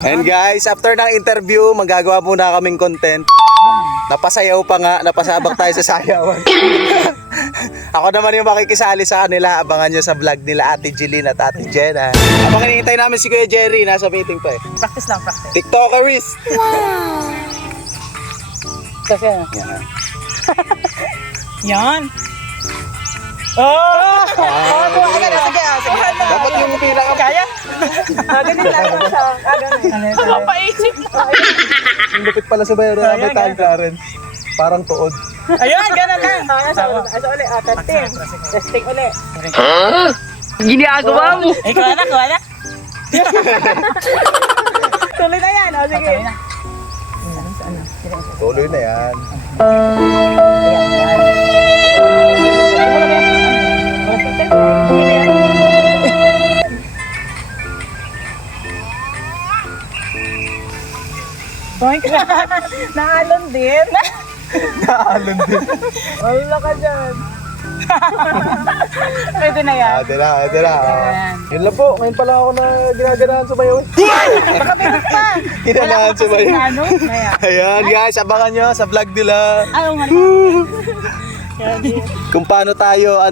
And guys, after ng interview, magagawa muna kaming content. Napasayaw pa nga, napasabak tayo sa sayawan. Ako naman yung makikisali sa kanila. Abangan nyo sa vlog nila Ate Jeline at Ate Jenna. Habang hinihintay namin si Kuya Jerry, nasa meeting pa eh. Practice lang, practice. TikTokeris! Kasi, Yan. yan. Oh! Sige, sige. Dapat yung pinaka... Kaya? Ganun lang siya. Ganun. Papaisip na. Yung lupit pala sa bayo na may time, Clarence. Parang tuod. Ayun, ganun lang. Asa uli, testing. Testing uli. Ginagawa mo. Eh, kuha na. Tuloy na yan, o sige. Tuloy na yan. Boink. Naalon din. Naalon din. Wala ka dyan. Pwede na yan. Ate na. Ayan. Yun lang po, ngayon pala ako na ginaganahan sa bayo. Baka meron pa. Ginanahan sa bayo. Ano? Ayan. Ayan guys, abangan nyo sa vlog nila. Ayaw nga. Kung paano tayo,